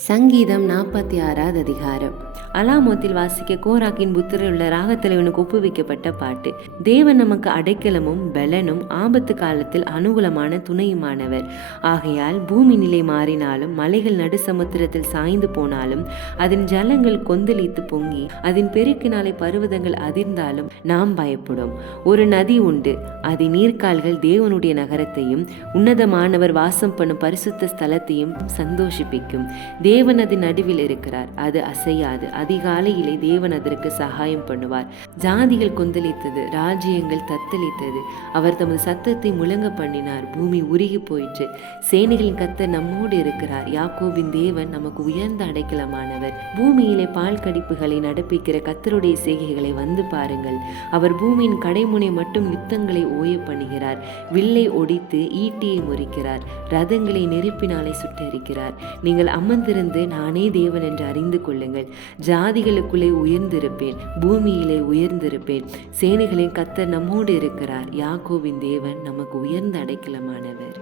சங்கீதம் நாற்பத்தி ஆறாவது அதிகாரம். அலாமோத்தில் வாசிக்க கோராக்கின் புத்திரில் உள்ள ராகத்தலைவனுக்கு ஒப்புவிக்கப்பட்ட பாட்டு. தேவன் நமக்கு அடைக்கலமும் பலனும் ஆபத்து காலத்தில் அனுகூலமான துணையுமானவர். ஆகையால் பூமி நிலை மாறினாலும் மலைகள் நடு சமுத்திரத்தில் சாய்ந்து போனாலும் அதன் ஜலங்கள் கொந்தளித்து பொங்கி அதன் பெருக்கினாலே பருவதங்கள் அதிர்ந்தாலும் நாம் பயப்படும். ஒரு நதி உண்டு. அதன் நீர்க்கால்கள் தேவனுடைய நகரத்தையும் உன்னதமானவர் வாசம் பண்ணும் பரிசுத்த ஸ்தலத்தையும் சந்தோஷிப்பிக்கும். தேவன் அதன் நடுவில் இருக்கிறார். அது அசையாது. அதிகாலையிலே தேவன் அதற்கு சகாயம் பண்ணுவார். ஜாதிகள் கொந்தளித்தது ராஜ்யங்கள் தத்தளித்தது. அவர் தமது சத்தத்தை முழங்க பண்ணினார். பூமி உருகி போயிற்று. சேனைகளின் கத்த நம்மோடு இருக்கிறார். யாக்கோவின் தேவன் நமக்கு உயர்ந்த அடைக்கலமானவர். பூமியிலே பால் கடிப்புகளை நடப்பிக்கிற கத்தருடைய செய்கைகளை வந்து பாருங்கள். அவர் பூமியின் கடைமுனை மட்டும் யுத்தங்களை ஓய பண்ணுகிறார். வில்லை ஒடித்து ஈட்டியை முறிக்கிறார். ரதங்களை நெருப்பினாலே சுட்டரிக்கிறார். நீங்கள் அமர்ந்திருந்து நானே தேவன் என்று அறிந்து கொள்ளுங்கள். ஜாதிகளுக்குள்ளே உயர்ந்திருப்பேன் பூமியிலே உயர்ந்திருப்பேன். சேனைகளின் கத்தர் நம்மோடு இருக்கிறார். யாக்கோவின் தேவன் நமக்கு உயர்ந்த அடைக்கலமானவர்.